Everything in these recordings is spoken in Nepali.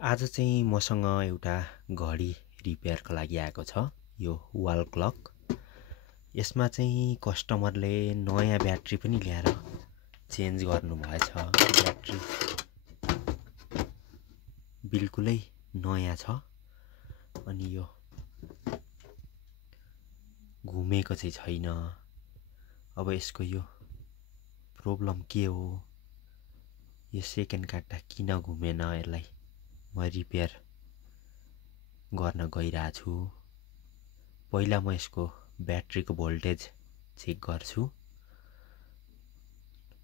आज चाहिँ मसँग एउटा घडी रिपेयरको लागि आएको छ। यो वाल क्लक। यसमा चाहिँ कस्टमरले नयाँ ब्याट्री पनि ल्याएर चेन्ज गर्नुभएछ। ब्याट्री बिल्कुलै नयाँ छ अनि यो घुमेको चाहिँ छैन। अब यसको यो प्रब्लम के हो, यो सेकेन्ड काट्दा किन घुमेन, यसलाई म रिपेयर गर्न गइरहेको छु। पहिला म यसको ब्याट्रीको भोल्टेज चेक गर्छु।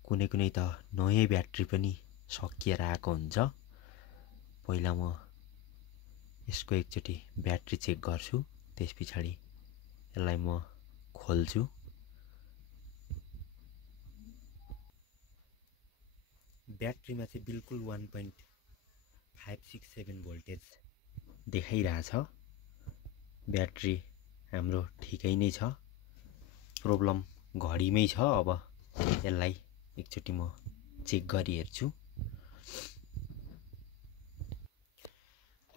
कुनै कुनै त नयाँ ब्याट्री पनि सकिएर आएको हुन्छ। पहिला म यसको एकचोटि ब्याट्री चेक गर्छु, त्यसपछि यसलाई म खोल्छु। ब्याट्रीमा चाहिँ बिल्कुल 1.567 भोल्टेज देखाइरहेछ। ब्याट्री हाम्रो ठिकै नै छ, प्रब्लम घडीमै छ। अब यसलाई एकचोटि म चेक गरी हेर्छु।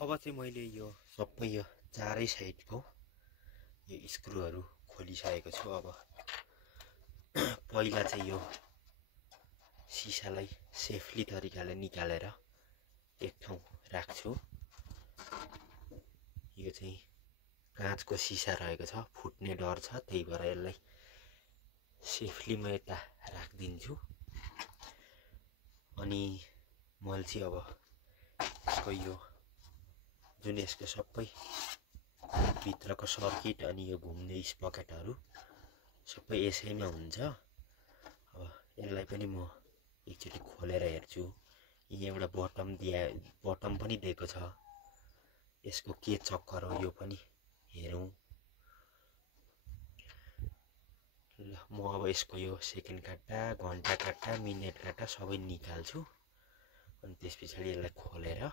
अब चाहिँ मैले यो सबै यो चारै साइडको यो स्क्रुहरू खोलिसकेको छु। अब पहिला चाहिँ यो सिसालाई सेफली तरिकाले निकालेर एक ठाउँ राख्छु। यो चाहिँ काँचको सिसा रहेको छ, फुट्ने डर छ, त्यही भएर यसलाई सेफली म यता राखिदिन्छु। अनि मैले चाहिँ अब यसको यो जुन यसको सबै भित्रको सर्किट अनि यो घुम्ने स्पकेटहरू सबै यसैमा हुन्छ। अब यसलाई पनि म एकचोटि खोलेर हेर्छु। यहाँ एउटा बटम पनि दिएको छ, यसको के चक्कर हो यो पनि हेरौँ। ल म अब यसको यो सेकेन्ड काट्टा, घन्टा काट्टा, मिनेट काट्टा सबै निकाल्छु। अनि त्यस पछाडि यसलाई खोलेर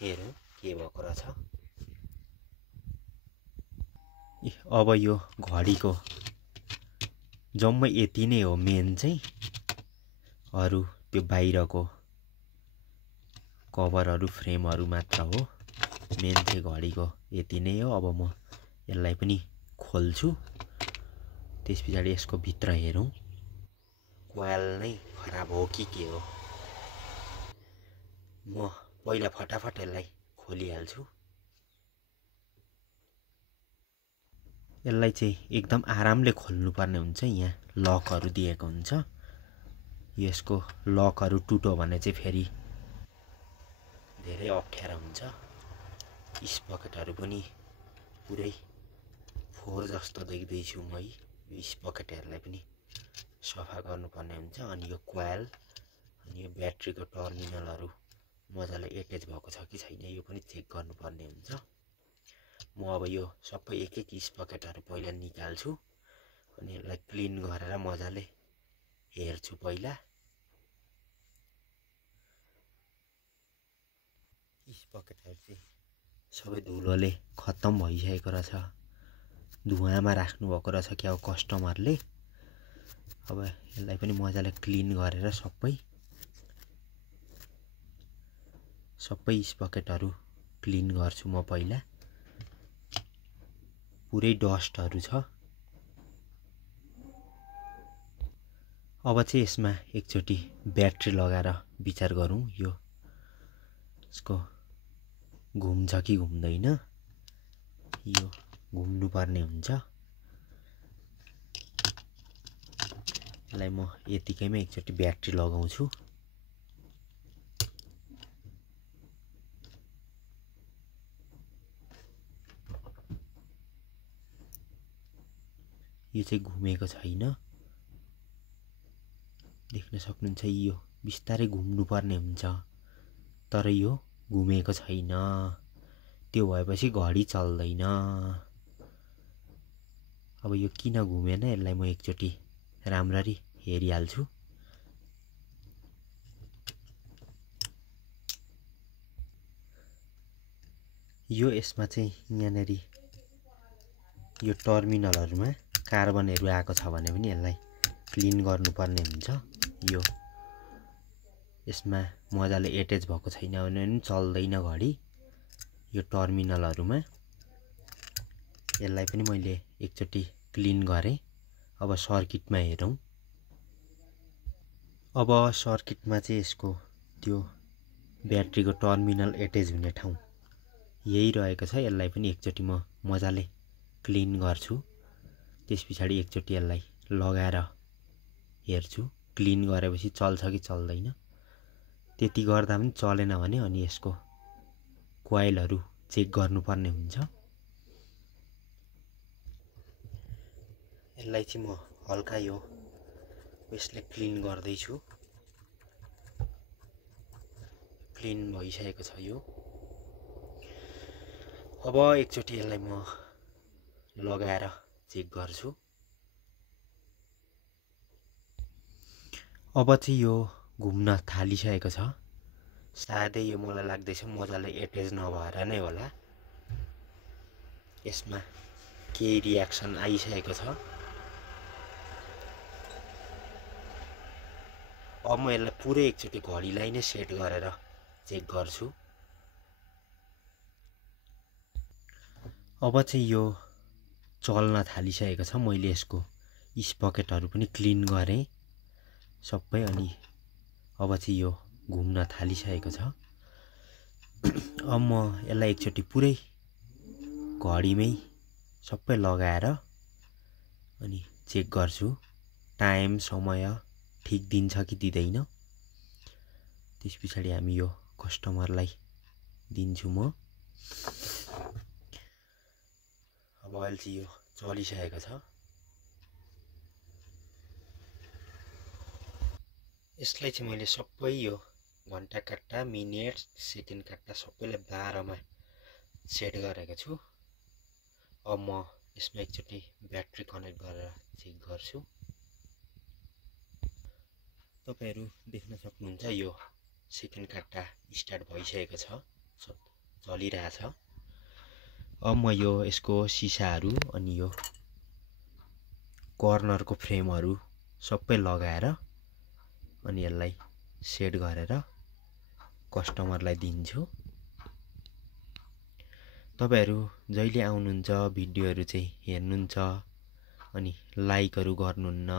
हेरौँ के भएको रहेछ। अब यो घडीको जम्मै यति नै हो मेन चाहिँ। अरू त्यो बाहिरको कभरहरू फ्रेमहरू मात्र हो। मेन चाहिँ घडीको यति नै हो। अब म यसलाई पनि खोल्छु, त्यस पछाडि यसको भित्र हेरौँ कोइल नै खराब हो कि के हो। म पहिला फटाफट यसलाई खोलिहाल्छु। यसलाई चाहिँ एकदम आरामले खोल्नुपर्ने हुन्छ। यहाँ लकहरू दिएको हुन्छ। यसको लकहरू टुट्यो भने चाहिँ फेरि धेरै अप्ठ्यारो हुन्छ। स्पकेटहरू पनि पुरै फोहोर जस्तो देख्दैछु म। यो स्पकेटहरूलाई पनि सफा गर्नुपर्ने हुन्छ। अनि यो कोइल अनि यो ब्याट्रीको टर्मिनलहरू मजाले एट्याच भएको छ कि छैन यो पनि चेक गर्नुपर्ने हुन्छ। म अब यो सबै एक एक स्पकेटहरू पहिला निकाल्छु अनि यसलाई क्लिन गरेर मजाले हेर्छु। पहिला स्पकेटहरू चाहिँ सबै धुलोले खत्तम भइसकेको रहेछ, धुवाँमा राख्नुभएको रहेछ क्या हो कस्टमरले। अब यसलाई पनि मजाले क्लिन गरेर सबै स्पकेटहरू क्लिन गर्छु म पहिला। पुरै डस्टहरू छ। अब चाहिँ यसमा एकचोटि ब्याट्री लगाएर विचार गरौँ यो यसको घुम्छ कि घुम्दैन। यो घुम्नुपर्ने हुन्छ। यसलाई म यतिकैमा एकचोटि ब्याट्री लगाउँछु। यो चाहिँ घुमेको छैन, देख्न सक्नुहुन्छ। यो बिस्तारै घुम्नुपर्ने हुन्छ, तर यो घुमेको छैन। त्यो भएपछि घडी चल्दैन। अब यो किन घुमेन यसलाई म एकचोटि राम्ररी हेरिहाल्छु। यो यसमा चाहिँ यहाँनिर यो टर्मिनलहरूमा कार्बनहरू आएको छ भने पनि यसलाई क्लिन गर्नुपर्ने हुन्छ। यो यसमा मजाले एटेच भएको छैन भने पनि चल्दैन घडी यो टर्मिनलहरुमा। यसलाई पनि मैले एकचोटी क्लिन गरेँ। अब सर्किटमा हेरौँ। अब सर्किटमा चाहिँ यसको त्यो ब्याट्रीको टर्मिनल एटेच हुने ठाउँ यही रहेको छ। यसलाई पनि एकचोटी म मजाले क्लिन गर्छु। त्यसपछि एकचोटी यसलाई लगाएर हेर्छु क्लिन गरेपछि चल्छ कि चल्दैन। त्यति गर्दा पनि चलेन भने अनि यसको कोइलहरु चेक गर्नुपर्ने हुन्छ। यसलाई चाहिँ म हल्का यो यसले क्लिन गर्दै छु। क्लिन भइसकेको छ यो। अब एकचोटी यसलाई म लगाएर चेक गर्छु। अब चाहिँ यो घुम्न थालिसकेको छ। सायदै यो मलाई लाग्दैछ मजाले एटेच नभएर नै होला। यसमा केही रियाक्सन आइसकेको छ। अब म यसलाई पुरै एकचोटी घडीलाई नै सेट गरेर चेक गर्छु। अब चाहिँ यो चल्न थालिसकेको छ। मैले यसको स्पकेटहरु पनि क्लिन गरेँ सबै। अनि अब चाहिँ यो घुम्न थालिसकेको छ। अब म यसलाई एकचोटी पुरै घडीमै सबै लगाएर अनि चेक गर्छु टाइम समय ठीक दिन्छ कि दिँदैन। त्यसपछि हामी यो कस्टमरलाई दिन्छु म। अब अहिले चाहिँ यो चलिसकेको छ। यसलाई चाहिँ मैले सबै यो घण्टा काट्टा मिनेट सेकेन्ड काट्टा सबैले 12 मा सेट गरेको छु। अब म यसमा एकचोटी ब्याट्री कनेक्ट गरेर चेक गर्छु। तपाईहरु देख्न सक्नुहुन्छ यो सेकेन्ड काट्टा स्टार्ट भइसकेको छ, चलिरहेछ। अब म यो यसको सिसाहरु अनि यो कर्नरको फ्रेमहरु सबै लगाएर अनि यसलाई सेट गरेर कस्टमरलाई दिन्छु। तपाईहरु जहिले आउनुहुन्छ भिडियोहरु चाहिँ हेर्नुहुन्छ अनि लाइकहरु गर्नुहुन्न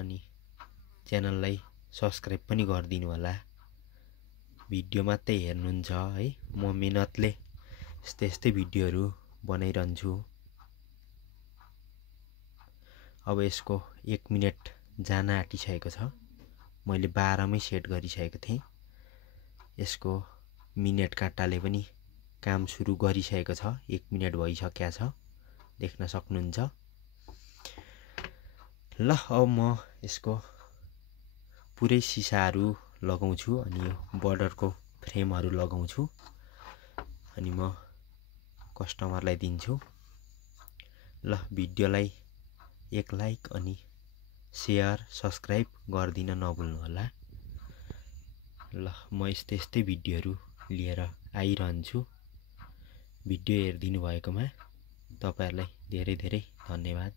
अनि च्यानललाई सब्स्क्राइब पनि गरिदिनु होला। भिडियो मात्रै हेर्नुहुन्छ है। म मेहनतले यस्तै भिडियोहरु बनाइरहन्छु। अब यसको 1 मिनेट जान आँटिसकेको छ। मैले 12 मै सेट गरिसकेको थिएँ। यसको मिनेट काट्टाले पनि काम सुरु गरिसकेको छ। 1 मिनेट भइसकेको छ, देख्न सक्नुहुन्छ। ल अब म यसको पुरै सिसाहरु लगाउँछु अनि यो बर्डरको फ्रेमहरु लगाउँछु अनि म कस्टमरलाई दिन्छु। ल भिडियोलाई एक लाइक अनि शेयर सब्स्क्राइब गर्दिन नभुल्नु होला। ल म यस्तै भिडियोहरु लिएर आइरहन्छु। भिडियो हेर्दिनु भएकोमा तपाईहरुलाई धेरै धेरै धन्यवाद।